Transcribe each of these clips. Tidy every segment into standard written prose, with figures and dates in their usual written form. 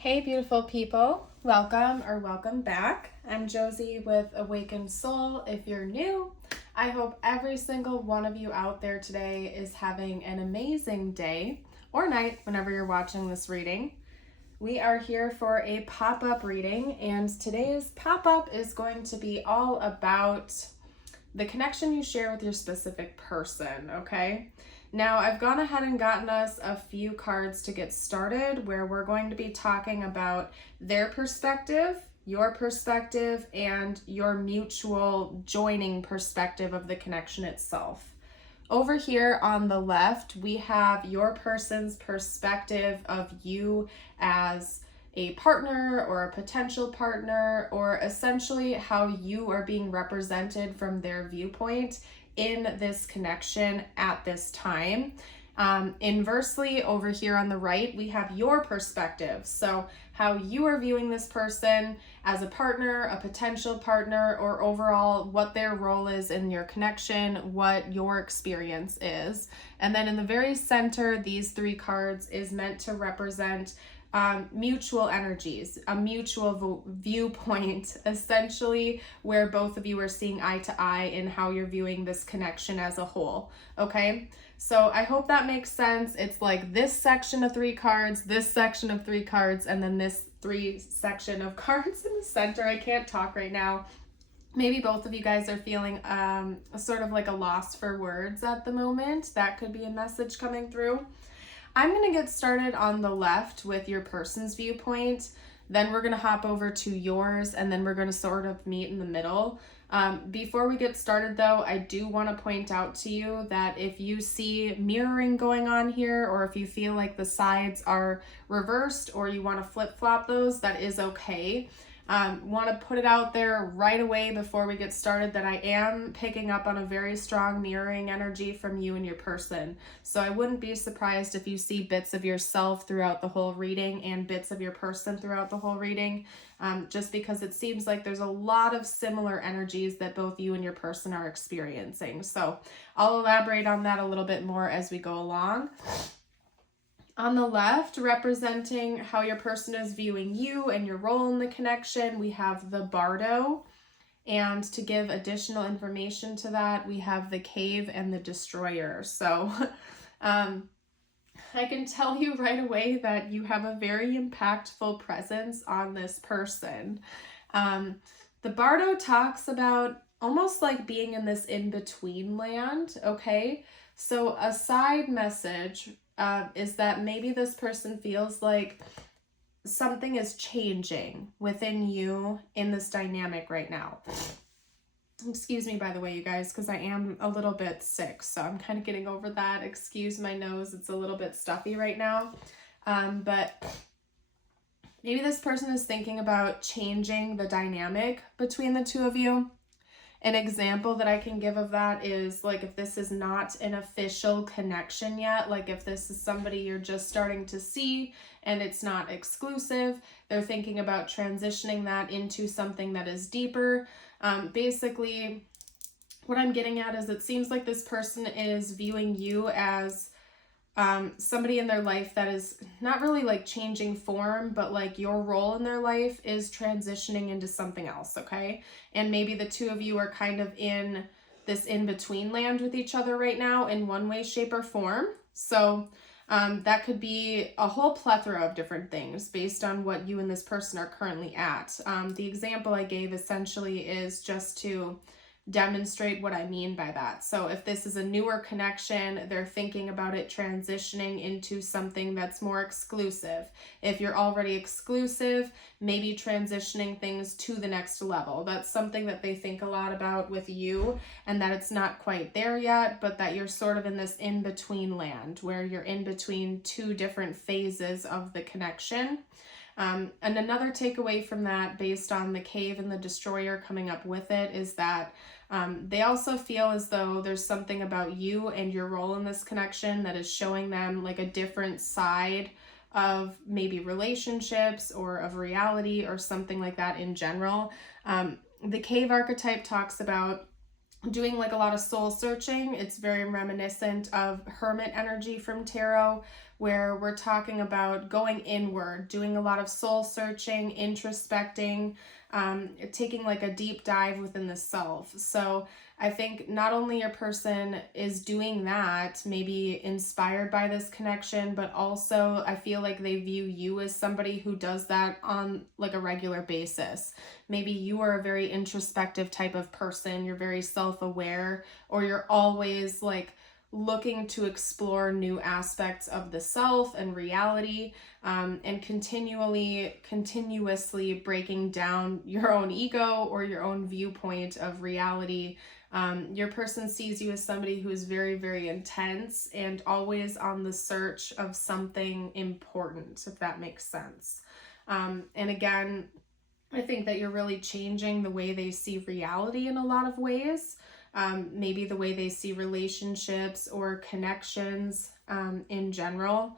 Hey beautiful people, welcome back. I'm Josie with Awakened Soul. If you're new, I hope every single one of you out there today is having an amazing day or night whenever you're watching this reading. We are here for a pop-up reading, and today's pop-up is going to be all about the connection you share with your specific person, okay? Now, I've gone ahead and gotten us a few cards to get started where we're going to be talking about their perspective, your perspective, and your mutual joining perspective of the connection itself. Over here on the left, we have your person's perspective of you as a partner or a potential partner, or essentially how you are being represented from their viewpoint in this connection at this time. Inversely, over here on the right, we have your perspective. So how you are viewing this person as a partner, a potential partner, or overall what their role is in your connection, what your experience is. And then in the very center, these three cards is meant to represent mutual energies, a mutual viewpoint, essentially, where both of you are seeing eye to eye in how you're viewing this connection as a whole. Okay, so I hope that makes sense. It's like this section of three cards, this section of three cards, and then this section of cards in the center. I can't talk right now. Maybe both of you guys are feeling sort of like a loss for words at the moment. That could be a message coming through. I'm going to get started on the left with your person's viewpoint, then we're going to hop over to yours, and then we're going to sort of meet in the middle. Before we get started though, I do want to point out to you that if you see mirroring going on here, or if you feel like the sides are reversed or you want to flip-flop those, that is okay. Want to put it out there right away before we get started that I am picking up on a very strong mirroring energy from you and your person. So I wouldn't be surprised if you see bits of yourself throughout the whole reading and bits of your person throughout the whole reading, just because it seems like there's a lot of similar energies that both you and your person are experiencing. So I'll elaborate on that a little bit more as we go along. On the left, representing how your person is viewing you and your role in the connection, we have the Bardo. And to give additional information to that, we have the Cave and the Destroyer. So I can tell you right away that you have a very impactful presence on this person. The Bardo talks about almost like being in this in-between land, okay? So a side message is that maybe this person feels like something is changing within you in this dynamic right now. Excuse me, by the way, you guys, because I am a little bit sick, so I'm kind of getting over that. Excuse my nose, it's a little bit stuffy right now. But maybe this person is thinking about changing the dynamic between the two of you. An example that I can give of that is like if this is not an official connection yet, like if this is somebody you're just starting to see and it's not exclusive, they're thinking about transitioning that into something that is deeper. Basically, what I'm getting at is it seems like this person is viewing you as somebody in their life that is not really like changing form, but like your role in their life is transitioning into something else, okay? And maybe the two of you are kind of in this in-between land with each other right now in one way, shape, or form. So that could be a whole plethora of different things based on what you and this person are currently at. The example I gave essentially is just to demonstrate what I mean by that. So if this is a newer connection, they're thinking about it transitioning into something that's more exclusive. If you're already exclusive, maybe transitioning things to the next level. That's something that they think a lot about with you, and that it's not quite there yet, but that you're sort of in this in-between land where you're in between two different phases of the connection. And another takeaway from that, based on the Cave and the Destroyer coming up with it, is that they also feel as though there's something about you and your role in this connection that is showing them like a different side of maybe relationships or of reality or something like that in general. The Cave archetype talks about doing like a lot of soul searching. It's very reminiscent of hermit energy from tarot, where we're talking about going inward, doing a lot of soul searching, introspecting, taking like a deep dive within the self. So I think not only your person is doing that, maybe inspired by this connection, but also I feel like they view you as somebody who does that on like a regular basis. Maybe you are a very introspective type of person, you're very self-aware, or you're always like looking to explore new aspects of the self and reality, and continuously breaking down your own ego or your own viewpoint of reality. Your person sees you as somebody who is very, very intense and always on the search of something important, if that makes sense. And again, I think that you're really changing the way they see reality in a lot of ways. Maybe the way they see relationships or connections in general.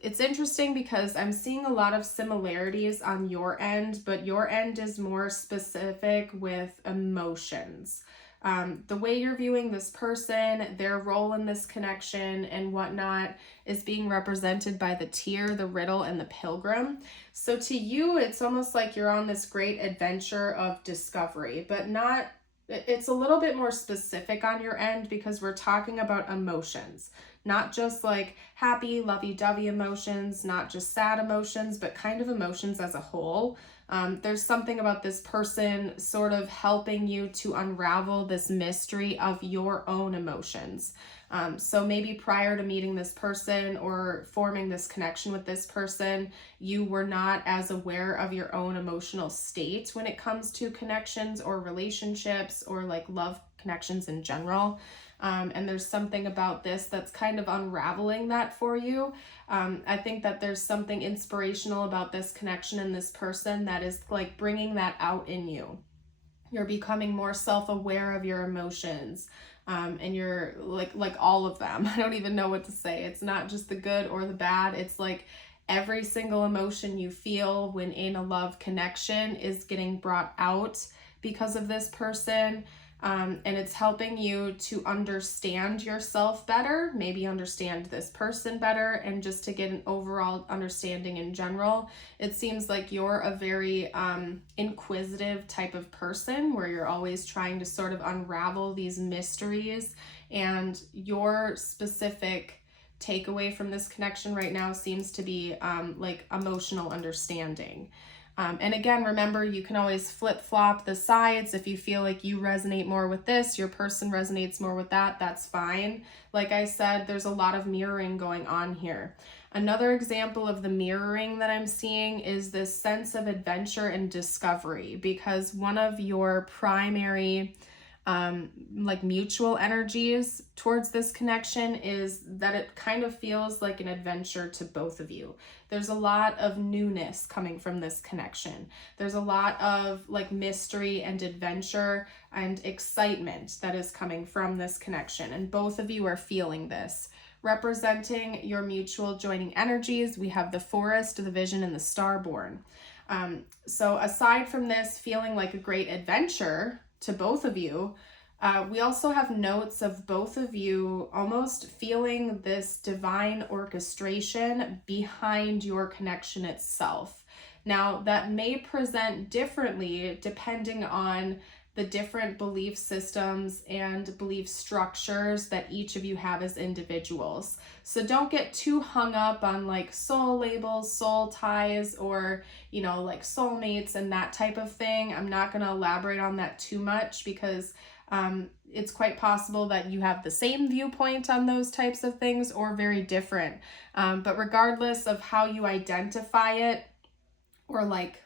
It's interesting because I'm seeing a lot of similarities on your end, but your end is more specific with emotions. The way you're viewing this person, their role in this connection and whatnot is being represented by the tear, the riddle, and the pilgrim. So to you, it's almost like you're on this great adventure of discovery, but not, it's a little bit more specific on your end because we're talking about emotions, not just like happy, lovey-dovey emotions, not just sad emotions, but kind of emotions as a whole. There's something about this person sort of helping you to unravel this mystery of your own emotions. So maybe prior to meeting this person or forming this connection with this person, you were not as aware of your own emotional state when it comes to connections or relationships or like love connections in general. And there's something about this that's kind of unraveling that for you. I think that there's something inspirational about this connection and this person that is like bringing that out in you. You're becoming more self-aware of your emotions, and you're like all of them. I don't even know what to say. It's not just the good or the bad. It's like every single emotion you feel when in a love connection is getting brought out because of this person. And it's helping you to understand yourself better, maybe understand this person better, and just to get an overall understanding in general. It seems like you're a very inquisitive type of person where you're always trying to sort of unravel these mysteries, and your specific takeaway from this connection right now seems to be like emotional understanding. And again, remember, you can always flip-flop the sides. If you feel like you resonate more with this, your person resonates more with that, that's fine. Like I said, there's a lot of mirroring going on here. Another example of the mirroring that I'm seeing is this sense of adventure and discovery, because one of your primary like mutual energies towards this connection is that it kind of feels like an adventure to both of you. There's a lot of newness coming from this connection. There's a lot of like mystery and adventure and excitement that is coming from this connection, and both of you are feeling this. Representing your mutual joining energies, we have the Forest, the Vision, and the Starborn. So aside from this feeling like a great adventure to both of you, we also have notes of both of you almost feeling this divine orchestration behind your connection itself. Now, that may present differently depending on the different belief systems and belief structures that each of you have as individuals. So don't get too hung up on like soul labels, soul ties, or, you know, like soulmates and that type of thing. I'm not going to elaborate on that too much because it's quite possible that you have the same viewpoint on those types of things or very different. But regardless of how you identify it or like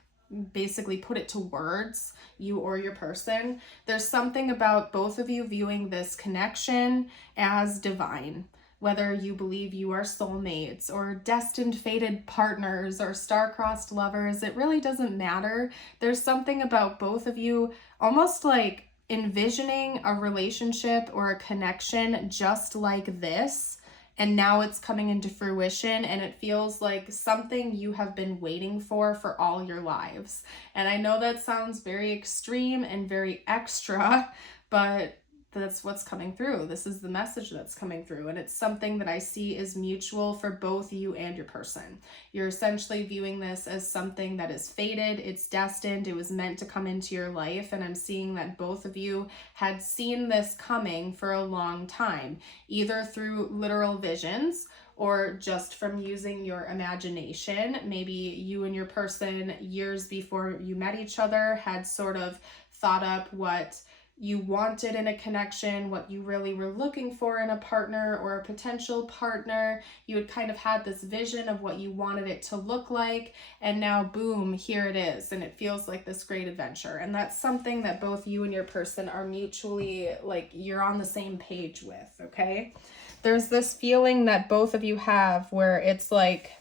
basically put it to words, you or your person, there's something about both of you viewing this connection as divine. Whether you believe you are soulmates or destined fated partners or star-crossed lovers, it really doesn't matter. There's something about both of you almost like envisioning a relationship or a connection just like this, and now it's coming into fruition, and it feels like something you have been waiting for all your lives. And I know that sounds very extreme and very extra, but that's what's coming through. This is the message that's coming through. And it's something that I see is mutual for both you and your person. You're essentially viewing this as something that is fated. It's destined. It was meant to come into your life. And I'm seeing that both of you had seen this coming for a long time, either through literal visions or just from using your imagination. Maybe you and your person, years before you met each other, had sort of thought up what you wanted in a connection, what you really were looking for in a partner or a potential partner. You had kind of had this vision of what you wanted it to look like, and now boom, here it is, and it feels like this great adventure. And that's something that both you and your person are mutually, like, you're on the same page with, okay? There's this feeling that both of you have where it's like,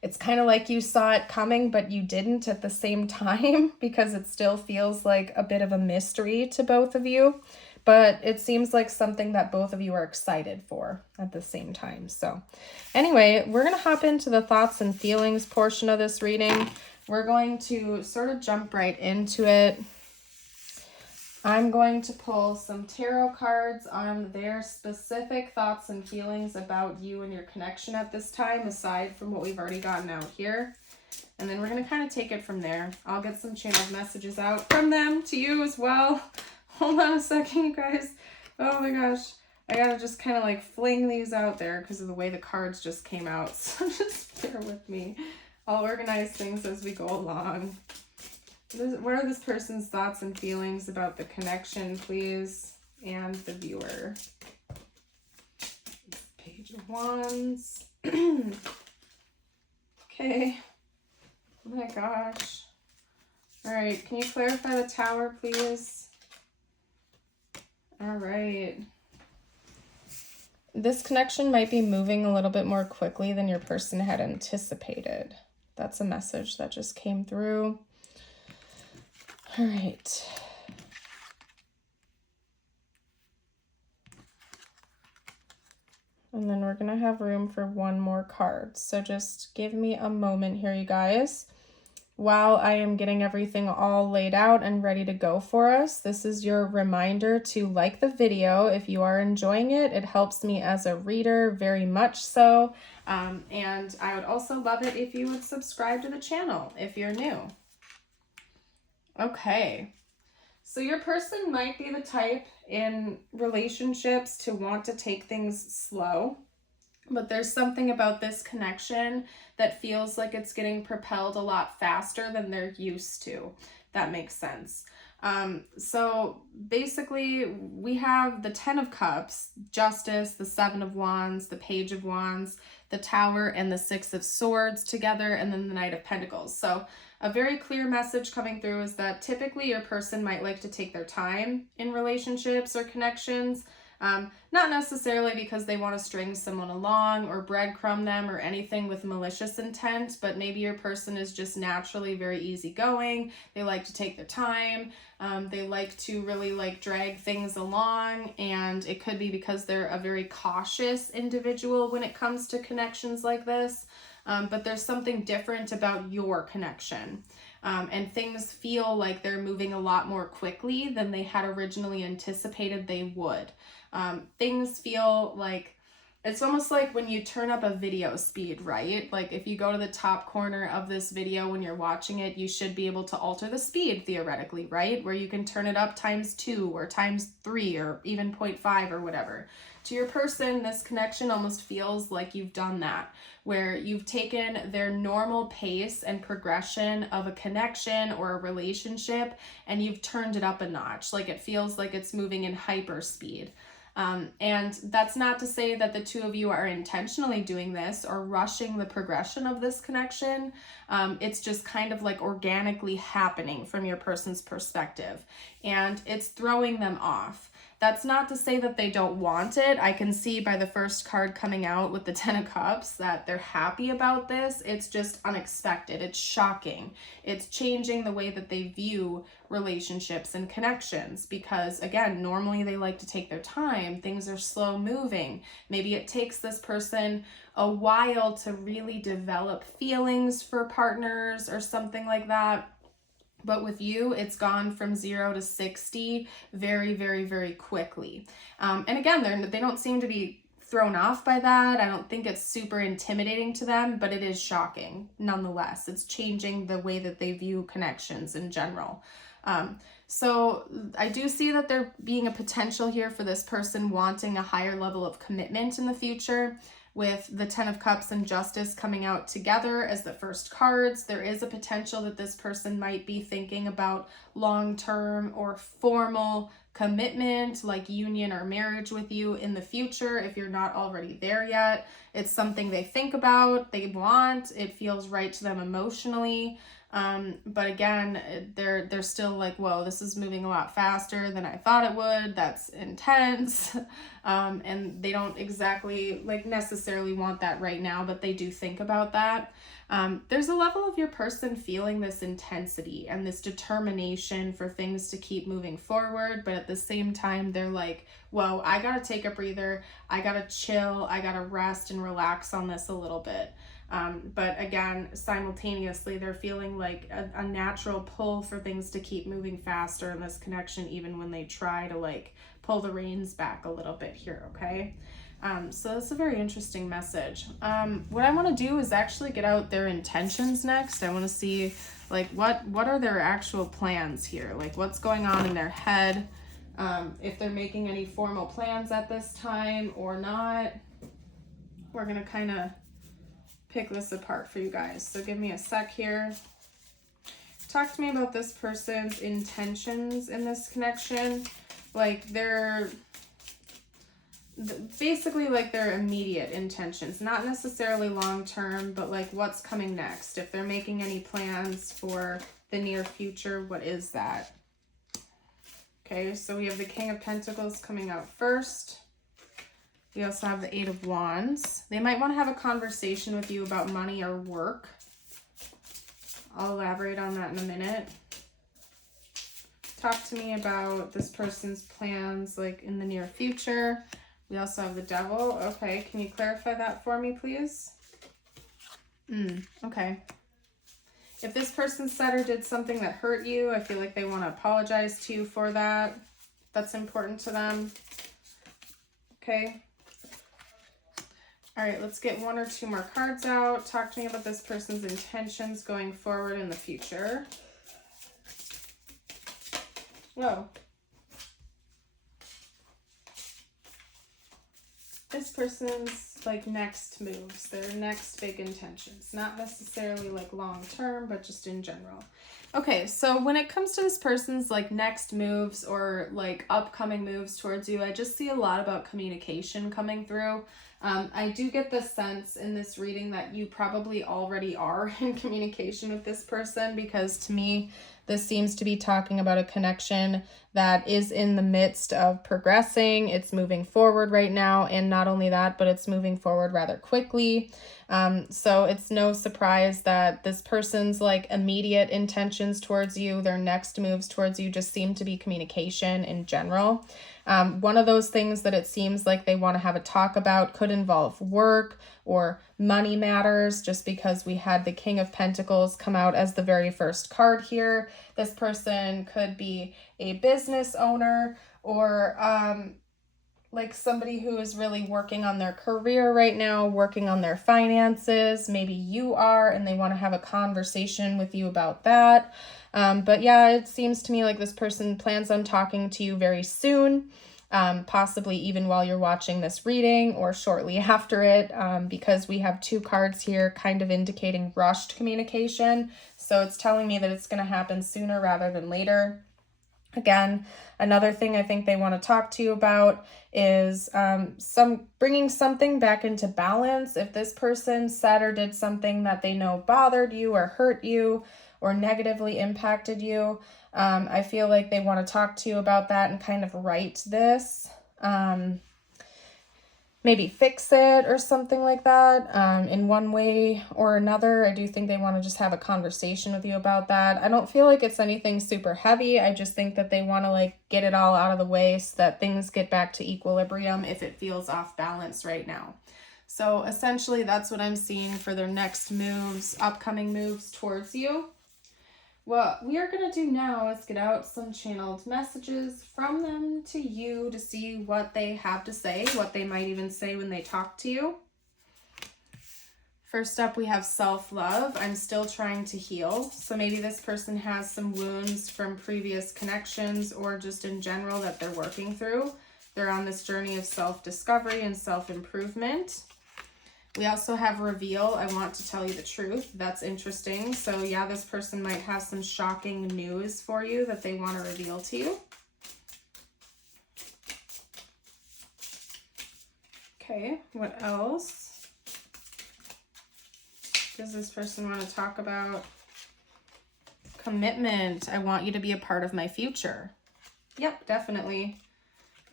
it's kind of like you saw it coming, but you didn't at the same time, because it still feels like a bit of a mystery to both of you. But it seems like something that both of you are excited for at the same time. So anyway, we're going to hop into the thoughts and feelings portion of this reading. We're going to sort of jump right into it. I'm going to pull some tarot cards on their specific thoughts and feelings about you and your connection at this time, aside from what we've already gotten out here. And then we're going to kind of take it from there. I'll get some channeled messages out from them to you as well. Hold on a second, you guys. Oh my gosh. I got to just kind of like fling these out there because of the way the cards just came out. So just bear with me. I'll organize things as we go along. What are this person's thoughts and feelings about the connection, please, and the viewer? Page of Wands. Okay. Oh my gosh. All right. Can you clarify the Tower, please? All right. This connection might be moving a little bit more quickly than your person had anticipated. That's a message that just came through. All right. And then we're going to have room for one more card. So just give me a moment here, you guys. While I am getting everything all laid out and ready to go for us, this is your reminder to like the video if you are enjoying it. It helps me as a reader very much so. And I would also love it if you would subscribe to the channel if you're new. Okay, so your person might be the type in relationships to want to take things slow, but there's something about this connection that feels like it's getting propelled a lot faster than they're used to. That makes sense. So basically we have the 10 of Cups, Justice, the 7 of Wands, the Page of Wands, the Tower, and the 6 of Swords together, and then the Knight of Pentacles. So a very clear message coming through is that typically your person might like to take their time in relationships or connections. Not necessarily because they want to string someone along or breadcrumb them or anything with malicious intent, but maybe your person is just naturally very easygoing. They like to take their time. They like to really like drag things along, and it could be because they're a very cautious individual when it comes to connections like this. But there's something different about your connection. And things feel like they're moving a lot more quickly than they had originally anticipated they would. Things feel like, it's almost like when you turn up a video speed, right? Like if you go to the top corner of this video when you're watching it, you should be able to alter the speed theoretically, right? Where you can turn it up ×2 or ×3 or even 0.5 or whatever. To your person, this connection almost feels like you've done that, where you've taken their normal pace and progression of a connection or a relationship and you've turned it up a notch. Like it feels like it's moving in hyper speed. And that's not to say that the two of you are intentionally doing this or rushing the progression of this connection. It's just kind of like organically happening from your person's perspective, and it's throwing them off. That's not to say that they don't want it. I can see by the first card coming out with the 10 of Cups that they're happy about this. It's just unexpected. It's shocking. It's changing the way that they view relationships and connections because, again, normally they like to take their time. Things are slow moving. Maybe it takes this person a while to really develop feelings for partners or something like that. But with you, it's gone from 0 to 60 very, very, very quickly. And again, they don't seem to be thrown off by that. I don't think it's super intimidating to them, but it is shocking nonetheless. It's changing the way that they view connections in general. So I do see that there being a potential here for this person wanting a higher level of commitment in the future. With the Ten of Cups and Justice coming out together as the first cards, there is a potential that this person might be thinking about long-term or formal commitment, like union or marriage with you in the future if you're not already there yet. It's something they think about, they want, it feels right to them emotionally. But again, they're still like, whoa, this is moving a lot faster than I thought it would. That's intense. And they don't exactly like necessarily want that right now, but they do think about that. There's a level of your person feeling this intensity and this determination for things to keep moving forward. But at the same time, they're like, whoa, I gotta take a breather. I gotta chill. I gotta rest and relax on this a little bit. But again, simultaneously, they're feeling like a natural pull for things to keep moving faster in this connection, even when they try to like pull the reins back a little bit here, okay? So that's a very interesting message. What I want to do is actually get out their intentions next. I want to see like what are their actual plans here? Like what's going on in their head, if they're making any formal plans at this time or not. We're going to kind of pick this apart for you guys. So give me a sec here. Talk to me about this person's intentions in this connection. Like they're basically like their immediate intentions, not necessarily long term, but like what's coming next. If they're making any plans for the near future, what is that? Okay, so we have the King of Pentacles coming out first. We also have the Eight of Wands. They might want to have a conversation with you about money or work. I'll elaborate on that in a minute. Talk to me about this person's plans like in the near future. We also have the Devil. Okay, can you clarify that for me, please? Okay. If this person said or did something that hurt you, I feel like they want to apologize to you for that. That's important to them. Okay. All right, let's get one or two more cards out. Talk to me about this person's intentions going forward in the future. Whoa. This person's like next moves, their next big intentions, not necessarily like long term, but just in general. Okay, so when it comes to this person's like next moves or like upcoming moves towards you, I just see a lot about communication coming through. I do get the sense in this reading that you probably already are in communication with this person, because to me, this seems to be talking about a connection that is in the midst of progressing. It's moving forward right now. And not only that, but it's moving forward rather quickly. So it's no surprise that this person's like immediate intentions towards you, their next moves towards you just seem to be communication in general. One of those things that it seems like they want to have a talk about could involve work or money matters, just because we had the King of Pentacles come out as the very first card here. This person could be a business owner or like somebody who is really working on their career right now, working on their finances. Maybe you are, and they want to have a conversation with you about that. But yeah, it seems to me like this person plans on talking to you very soon, possibly even while you're watching this reading or shortly after it, because we have two cards here kind of indicating rushed communication. So it's telling me that it's going to happen sooner rather than later. Again, another thing I think they want to talk to you about is bringing something back into balance. If this person said or did something that they know bothered you or hurt you or negatively impacted you, I feel like they want to talk to you about that and kind of right this. Maybe fix it or something like that in one way or another. I do think they want to just have a conversation with you about that. I don't feel like it's anything super heavy. I just think that they want to like get it all out of the way so that things get back to equilibrium if it feels off balance right now. So essentially that's what I'm seeing for their next moves, upcoming moves towards you. What we are going to do now is get out some channeled messages from them to you to see what they have to say, what they might even say when they talk to you. First up, we have self-love. I'm still trying to heal. So maybe this person has some wounds from previous connections or just in general that they're working through. They're on this journey of self-discovery and self-improvement. We also have reveal. I want to tell you the truth. That's interesting. So yeah, this person might have some shocking news for you that they want to reveal to you. Okay, what else? Does this person want to talk about? Commitment. I want you to be a part of my future. Yep, definitely.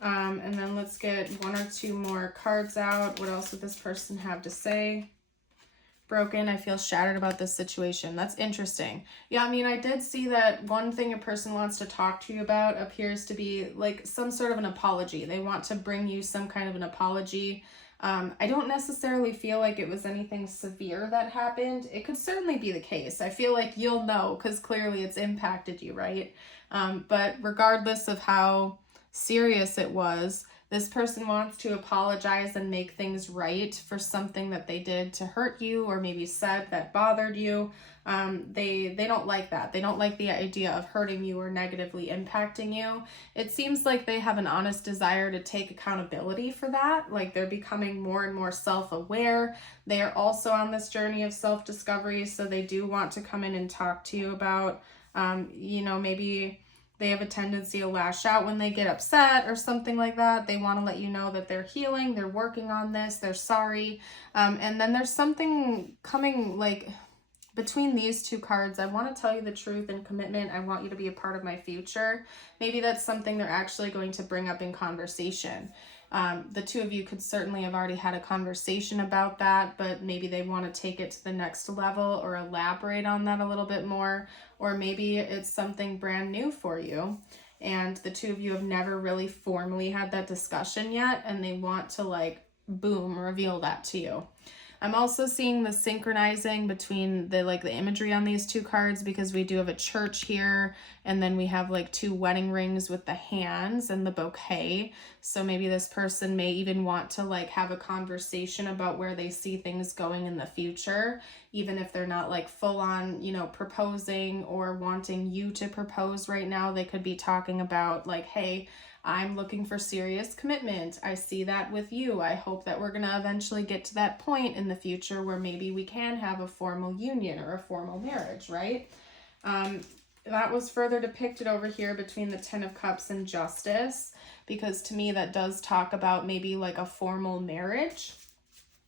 And then let's get one or two more cards out. What else would this person have to say? Broken. I feel shattered about this situation. That's interesting. Yeah, I mean, I did see that one thing a person wants to talk to you about appears to be like some sort of an apology. They want to bring you some kind of an apology. I don't necessarily feel like it was anything severe that happened. It could certainly be the case. I feel like you'll know because clearly it's impacted you, right? But regardless of how serious it was, this person wants to apologize and make things right for something that they did to hurt you or maybe said that bothered you. They don't like that. They don't like the idea of hurting you or negatively impacting you. It seems like they have an honest desire to take accountability for that. Like they're becoming more and more self-aware. They are also on this journey of self-discovery. So they do want to come in and talk to you about, maybe they have a tendency to lash out when they get upset or something like that. They want to let you know that they're healing, they're working on this, they're sorry. And then there's something coming like between these two cards. I want to tell you the truth and commitment. I want you to be a part of my future. Maybe that's something they're actually going to bring up in conversation. The two of you could certainly have already had a conversation about that, but maybe they want to take it to the next level or elaborate on that a little bit more, or maybe it's something brand new for you and the two of you have never really formally had that discussion yet and they want to like, boom, reveal that to you. I'm also seeing the synchronizing between the imagery on these two cards because we do have a church here and then we have like two wedding rings with the hands and the bouquet. So maybe this person may even want to like have a conversation about where they see things going in the future, even if they're not like full on, proposing or wanting you to propose right now. They could be talking about like, hey, I'm looking for serious commitment. I see that with you. I hope that we're going to eventually get to that point in the future where maybe we can have a formal union or a formal marriage, right? That was further depicted over here between the 10 of Cups and Justice, because to me that does talk about maybe like a formal marriage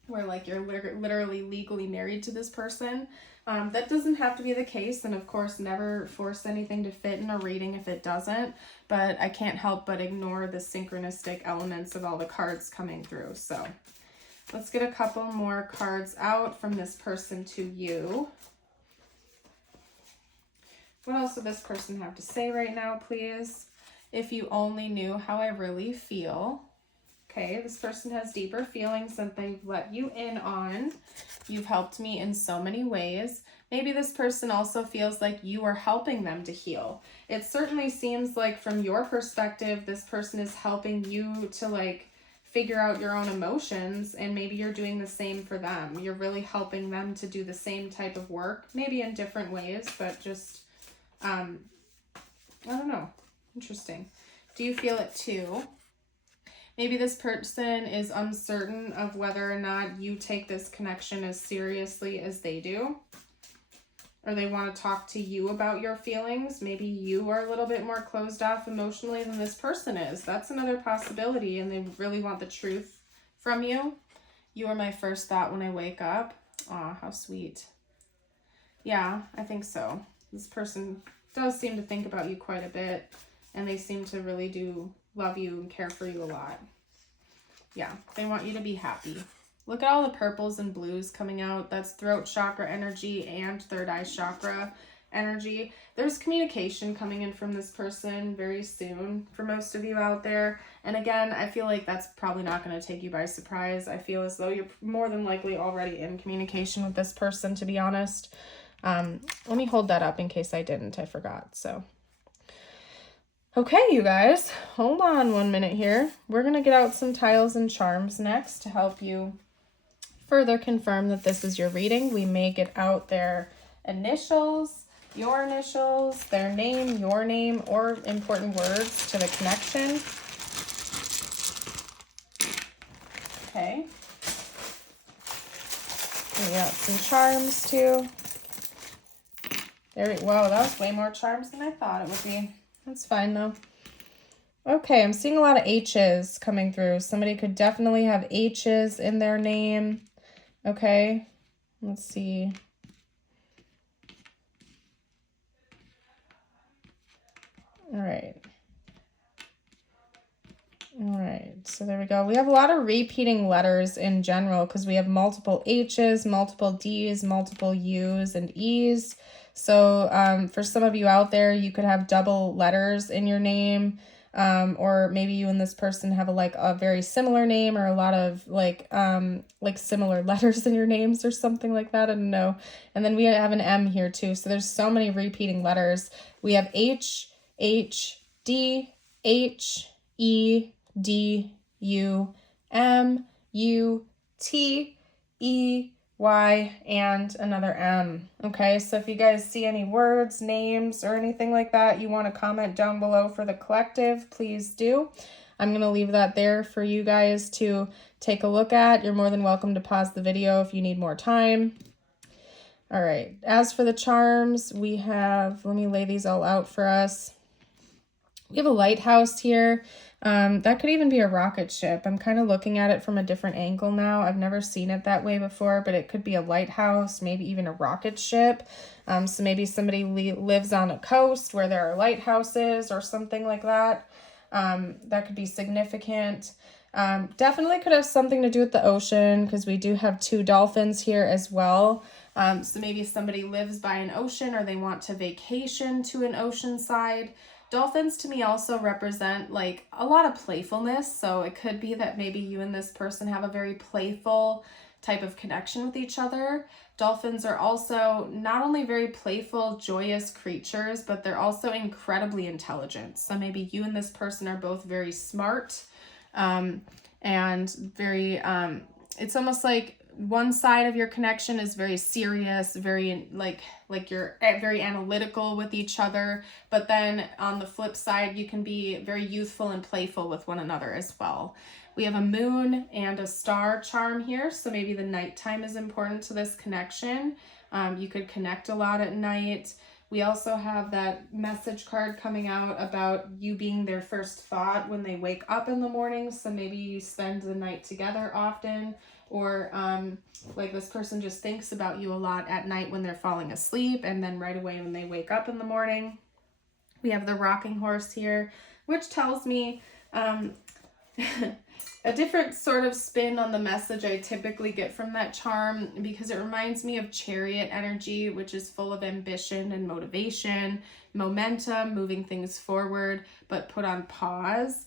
where like you're literally legally married to this person. That doesn't have to be the case, and of course never force anything to fit in a reading if it doesn't, but I can't help but ignore the synchronistic elements of all the cards coming through. So let's get a couple more cards out from this person to you. What else would this person have to say right now, please? If you only knew how I really feel. Okay, this person has deeper feelings than they've let you in on. You've helped me in so many ways. Maybe this person also feels like you are helping them to heal. It certainly seems like from your perspective, this person is helping you to like figure out your own emotions, and maybe you're doing the same for them. You're really helping them to do the same type of work, maybe in different ways, but just, I don't know. Interesting. Do you feel it too? Maybe this person is uncertain of whether or not you take this connection as seriously as they do, or they want to talk to you about your feelings. Maybe you are a little bit more closed off emotionally than this person is. That's another possibility, and they really want the truth from you. You are my first thought when I wake up. Aw, how sweet. Yeah, I think so. This person does seem to think about you quite a bit, and they seem to really do love you and care for you a lot. Yeah, they want you to be happy. Look at all the purples and blues coming out. That's throat chakra energy and third eye chakra energy. There's communication coming in from this person very soon for most of you out there. And again, I feel like that's probably not going to take you by surprise. I feel as though you're more than likely already in communication with this person, to be honest. Let me hold that up in case I didn't. I forgot. So, okay, you guys, hold on 1 minute here. We're going to get out some tiles and charms next to help you further confirm that this is your reading. We may get out their initials, your initials, their name, your name, or important words to the connection. Okay. We got some charms too. Whoa, that was way more charms than I thought it would be. That's fine though. Okay, I'm seeing a lot of H's coming through. Somebody could definitely have H's in their name. Okay, let's see. All right. All right, so there we go. We have a lot of repeating letters in general because we have multiple H's, multiple D's, multiple U's and E's. So for some of you out there, you could have double letters in your name, or maybe you and this person have a very similar name or a lot of like similar letters in your names or something like that. I don't know. And then we have an M here too. So there's so many repeating letters. We have H, H, D, H, E, D, U, M, U, T, E, Y, and another M. Okay, so if you guys see any words, names, or anything like that you want to comment down below for the collective, please do. I'm going to leave that there for you guys to take a look at. You're more than welcome to pause the video if you need more time. All right, as for the charms, we have, let me lay these all out for us. We have a lighthouse here. That could even be a rocket ship. I'm kind of looking at it from a different angle now. I've never seen it that way before, but it could be a lighthouse, maybe even a rocket ship. So maybe somebody lives on a coast where there are lighthouses or something like that. That could be significant. Definitely could have something to do with the ocean because we do have 2 dolphins here as well. So maybe somebody lives by an ocean or they want to vacation to an ocean side. Dolphins to me also represent like a lot of playfulness. So it could be that maybe you and this person have a very playful type of connection with each other. Dolphins are also not only very playful, joyous creatures, but they're also incredibly intelligent. So maybe you and this person are both very smart, and very, it's almost like one side of your connection is very serious, very like you're very analytical with each other, but then on the flip side, you can be very youthful and playful with one another as well. We have a moon and a star charm here, so maybe the nighttime is important to this connection. You could connect a lot at night. We also have that message card coming out about you being their first thought when they wake up in the morning, so maybe you spend the night together often, or like this person just thinks about you a lot at night when they're falling asleep and then right away when they wake up in the morning. We have the rocking horse here, which tells me a different sort of spin on the message I typically get from that charm, because it reminds me of chariot energy, which is full of ambition and motivation, momentum, moving things forward, but put on pause.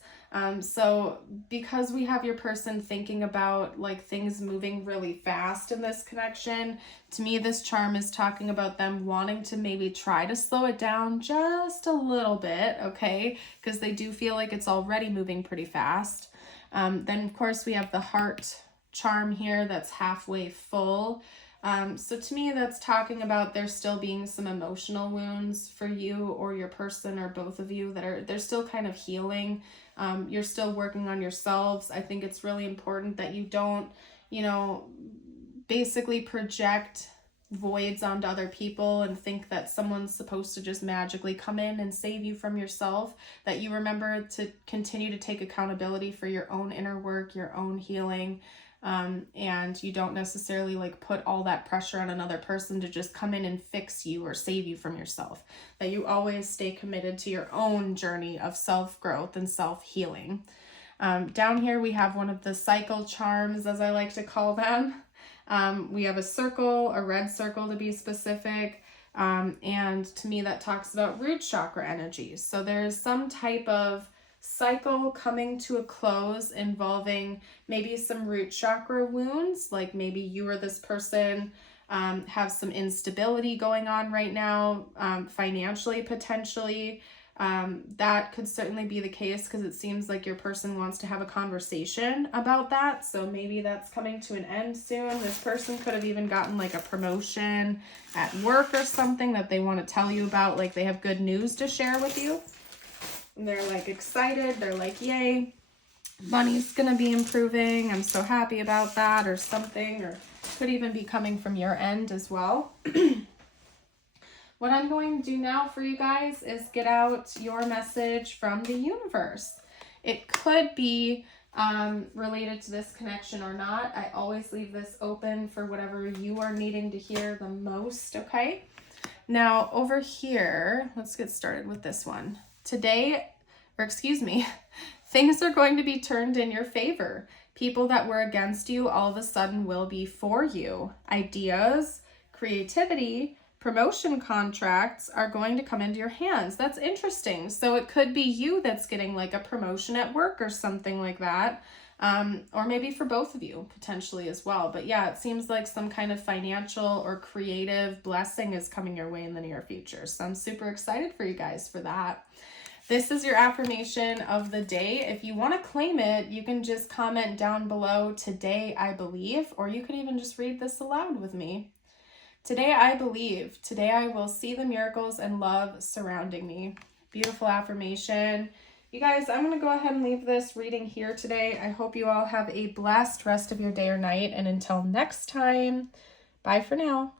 So because we have your person thinking about like things moving really fast in this connection, to me, this charm is talking about them wanting to maybe try to slow it down just a little bit, okay? Because they do feel like it's already moving pretty fast. Then of course we have the heart charm here that's halfway full. So to me, that's talking about there still being some emotional wounds for you or your person or both of you they're still kind of healing. You're still working on yourselves. I think it's really important that you don't, basically project voids onto other people and think that someone's supposed to just magically come in and save you from yourself, that you remember to continue to take accountability for your own inner work, your own healing, and you don't necessarily like put all that pressure on another person to just come in and fix you or save you from yourself, that you always stay committed to your own journey of self-growth and self-healing. Down here we have one of the cycle charms, as I like to call them. We have a circle, a red circle to be specific, and to me that talks about root chakra energies. So there's some type of cycle coming to a close involving maybe some root chakra wounds, like maybe you or this person have some instability going on right now, financially, potentially. That could certainly be the case because it seems like your person wants to have a conversation about that. So maybe that's coming to an end soon. This person could have even gotten like a promotion at work or something that they want to tell you about. Like they have good news to share with you. And they're like excited. They're like, yay, money's going to be improving. I'm so happy about that or something, or could even be coming from your end as well. What I'm going to do now for you guys is get out your message from the universe. It could be related to this connection or not. I always leave this open for whatever you are needing to hear the most, okay? Now, over here, let's get started with this one. Today, or excuse me, things are going to be turned in your favor. People that were against you all of a sudden will be for you. Ideas, creativity, promotion contracts are going to come into your hands. That's interesting. So it could be you that's getting like a promotion at work or something like that. Or maybe for both of you potentially as well. But yeah, it seems like some kind of financial or creative blessing is coming your way in the near future. So I'm super excited for you guys for that. This is your affirmation of the day. If you want to claim it, you can just comment down below, "Today I believe," or you could even just read this aloud with me. Today I believe. Today I will see the miracles and love surrounding me. Beautiful affirmation. You guys, I'm going to go ahead and leave this reading here today. I hope you all have a blessed rest of your day or night. And until next time, bye for now.